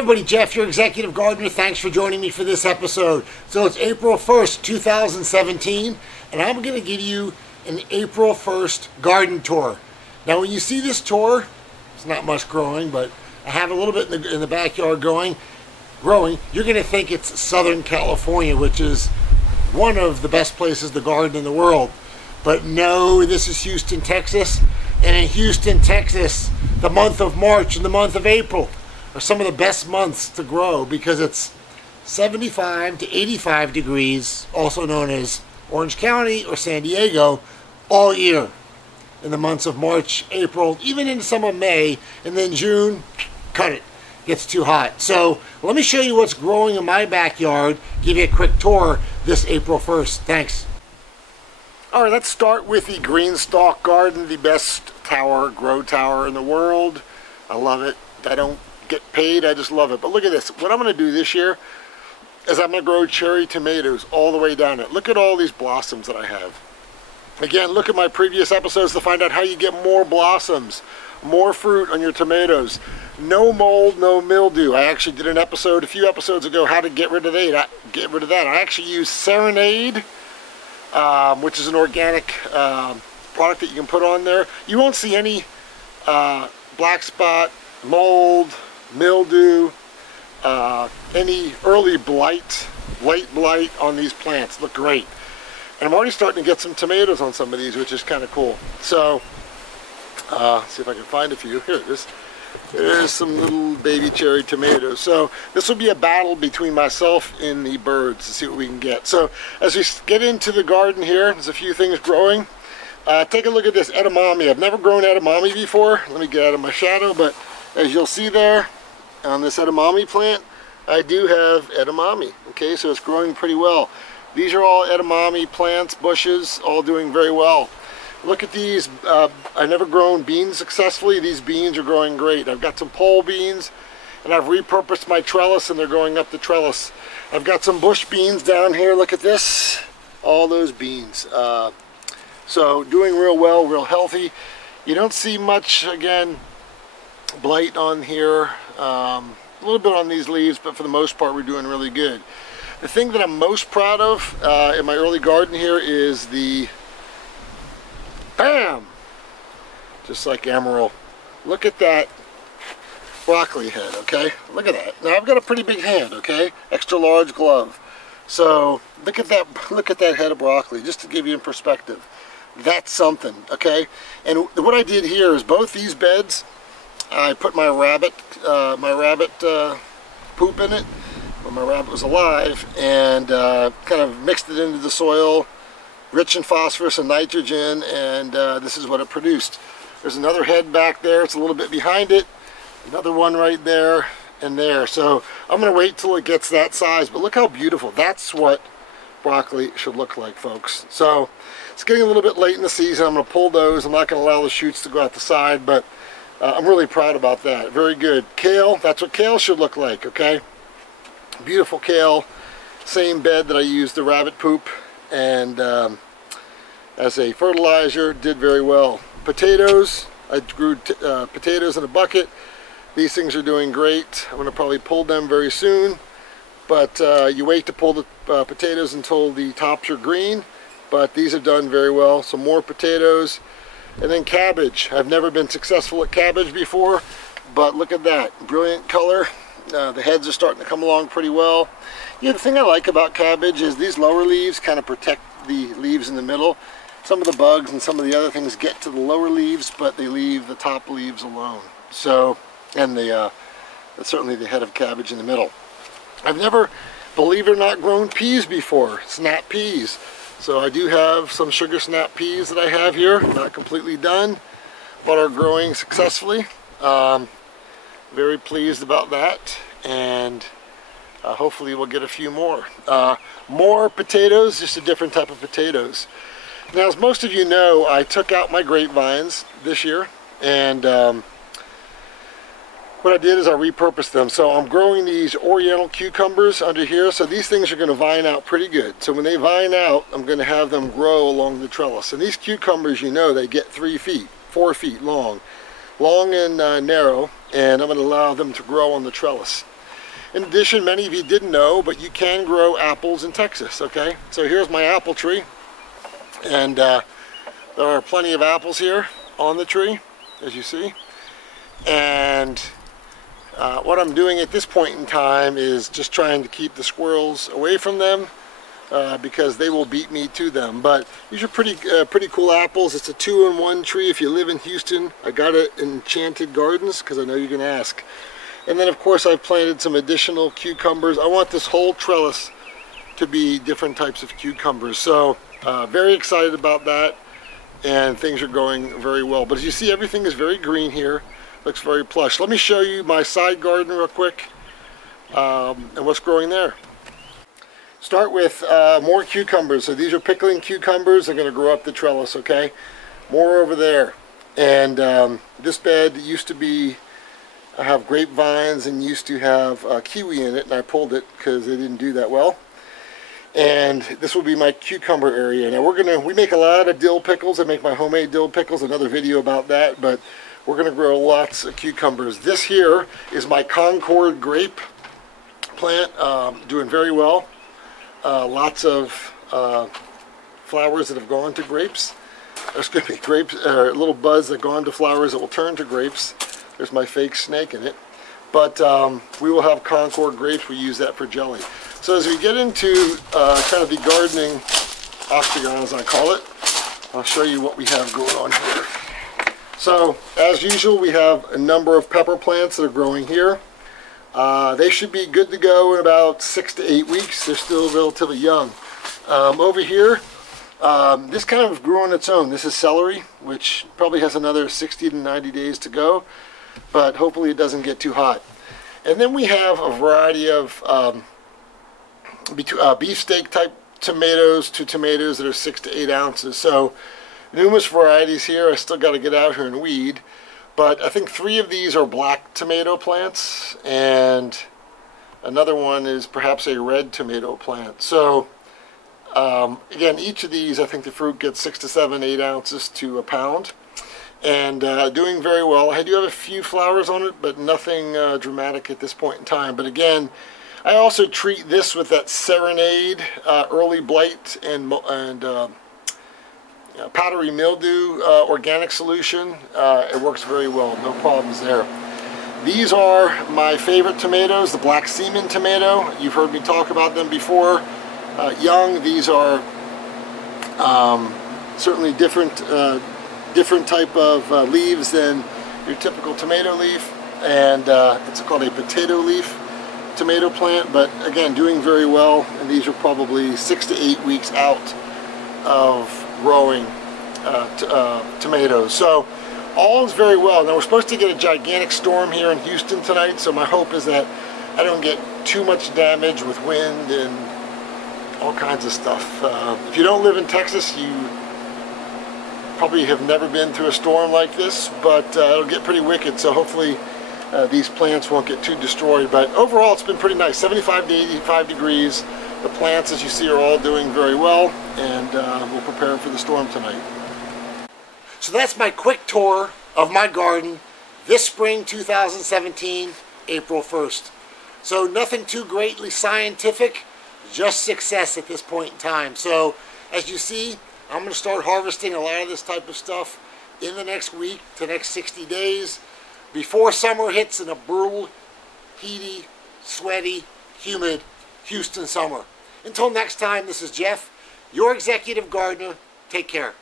everybody, Jeff, your executive gardener. Thanks for joining me for this episode. So it's April 1st, 2017, and I'm going to give you an April 1st garden tour. Now, when you see this tour, it's not much growing, but I have a little bit in the backyard growing. You're going to think it's Southern California, which is one of the best places to garden in the world. But no, this is Houston, Texas. And in Houston, Texas, the month of March and the month of April are some of the best months to grow because it's 75 to 85 degrees, also known as Orange County or San Diego, all year. In the months of March, April, even into some of May, and then June, cut it. Gets too hot. So let me show you what's growing in my backyard, give you a quick tour this April 1st. Thanks. All right, let's start with the green stalk garden, the best grow tower in the world. I love it. I don't get paid, I just love it. But look at this. What I'm going to do this year is I'm going to grow cherry tomatoes all the way down it. Look at all these blossoms that I have. Again, look at my previous episodes to find out how you get more blossoms, more fruit on your tomatoes. No mold, no mildew. I actually did an episode a few episodes ago how to get rid of that. I actually use Serenade, which is an organic product that you can put on there. You won't see any black spot, mold, mildew, any early blight, late blight on these plants. Look great. And I'm already starting to get some tomatoes on some of these, which is kind of cool. So, see if I can find a few. Here it is. There's some little baby cherry tomatoes. So this will be a battle between myself and the birds to see what we can get. So as we get into the garden here, there's a few things growing. Take a look at this edamame. I've never grown edamame before. Let me get out of my shadow, but as you'll see there on this edamame plant, I do have edamame. Okay, so it's growing pretty well. These are all edamame plants, bushes, all doing very well. Look at these. I've never grown beans successfully. These beans are growing great. I've got some pole beans, and I've repurposed my trellis, and they're going up the trellis. I've got some bush beans down here. Look at this. All those beans. So doing real well, real healthy. You don't see much, again, blight on here. A little bit on these leaves, but for the most part, we're doing really good. The thing that I'm most proud of in my early garden here is the bam! Just like Emerald. Look at that broccoli head, okay? Look at that. Now I've got a pretty big hand, okay? Extra large glove. So look at that head of broccoli, just to give you in perspective. That's something, okay? And what I did here is both these beds, I put my rabbit poop in it when my rabbit was alive, and kind of mixed it into the soil, rich in phosphorus and nitrogen, and this is what it produced. There's another head back there. It's a little bit behind it. Another one right there and there. So I'm going to wait till it gets that size, but look how beautiful. That's what broccoli should look like, folks. So it's getting a little bit late in the season. I'm going to pull those. I'm not going to allow the shoots to go out the side, but I'm really proud about that. Very good. Kale, that's what kale should look like, okay? Beautiful kale. Same bed that I used the rabbit poop and as a fertilizer, did very well. Potatoes, I grew potatoes in a bucket. These things are doing great. I'm going to probably pull them very soon, but you wait to pull the potatoes until the tops are green, but these have done very well. So more potatoes. And then cabbage. I've never been successful at cabbage before, but look at that. Brilliant color. The heads are starting to come along pretty well. Yeah, the thing I like about cabbage is these lower leaves kind of protect the leaves in the middle. Some of the bugs and some of the other things get to the lower leaves, but they leave the top leaves alone. So, and certainly the head of cabbage in the middle. I've never, believe it or not, grown peas before, snap peas. So I do have some sugar snap peas that I have here, not completely done, but are growing successfully. Very pleased about that, and hopefully we'll get a few more. More potatoes, just a different type of potatoes. Now, as most of you know, I took out my grapevines this year, and what I did is I repurposed them. So I'm growing these Oriental Cucumbers under here, so these things are going to vine out pretty good. So when they vine out, I'm going to have them grow along the trellis. And these cucumbers, you know, they get 3 feet, 4 feet long and narrow, and I'm going to allow them to grow on the trellis. In addition, many of you didn't know, but you can grow apples in Texas, okay? So here's my apple tree, and there are plenty of apples here on the tree, as you see. And what I'm doing at this point in time is just trying to keep the squirrels away from them, because they will beat me to them. But these are pretty cool apples. It's a 2-in-1 tree. If you live in Houston, I got it in Enchanted Gardens, because I know you're going to ask. And then of course I've planted some additional cucumbers. I want this whole trellis to be different types of cucumbers. So very excited about that, and things are going very well. But as you see, everything is very green here. Looks very plush. Let me show you my side garden real quick, and what's growing there. Start with more cucumbers. So these are pickling cucumbers. They're going to grow up the trellis, okay? More over there. And this bed used to be, I have grapevines and used to have kiwi in it, and I pulled it because they didn't do that well. And this will be my cucumber area. Now we make a lot of dill pickles. I make my homemade dill pickles, another video about that, but we're going to grow lots of cucumbers. This here is my Concord grape plant, doing very well. Lots of flowers that have gone to grapes. There's going to be grapes, little buds that go on to flowers that will turn to grapes. There's my fake snake in it. But we will have Concord grapes. We use that for jelly. So as we get into kind of the gardening octagon, as I call it, I'll show you what we have going on here. So as usual, we have a number of pepper plants that are growing here. They should be good to go in about 6 to 8 weeks. They're still relatively young. Over here, this kind of grew on its own. This is celery, which probably has another 60 to 90 days to go, but hopefully it doesn't get too hot. And then we have a variety of beefsteak type tomatoes to tomatoes that are 6 to 8 ounces. So numerous varieties here. I still got to get out here and weed. But I think 3 of these are black tomato plants, and another one is perhaps a red tomato plant. So again, each of these, I think the fruit gets 6 to 7, 8 ounces to a pound, and doing very well. I do have a few flowers on it, but nothing dramatic at this point in time. But again, I also treat this with that Serenade early blight and powdery mildew organic solution. It works very well, no problems there. These are my favorite tomatoes, the black seaman tomato. You've heard me talk about them before. Young, these are certainly different type of leaves than your typical tomato leaf, and it's called a potato leaf tomato plant, but again, doing very well. And these are probably 6 to 8 weeks out of growing tomatoes. So all is very well. Now we're supposed to get a gigantic storm here in Houston tonight, so my hope is that I don't get too much damage with wind and all kinds of stuff. If you don't live in Texas, you probably have never been through a storm like this, but it'll get pretty wicked, so hopefully these plants won't get too destroyed. But overall, it's been pretty nice. 75 to 85 degrees. The plants, as you see, are all doing very well, and we'll prepare for the storm tonight. So that's my quick tour of my garden this spring 2017, April 1st. So nothing too greatly scientific, just success at this point in time. So as you see, I'm going to start harvesting a lot of this type of stuff in the next week to next 60 days before summer hits in a brutal, heaty, sweaty, humid Houston summer. Until next time, this is Jeff, your executive gardener. Take care.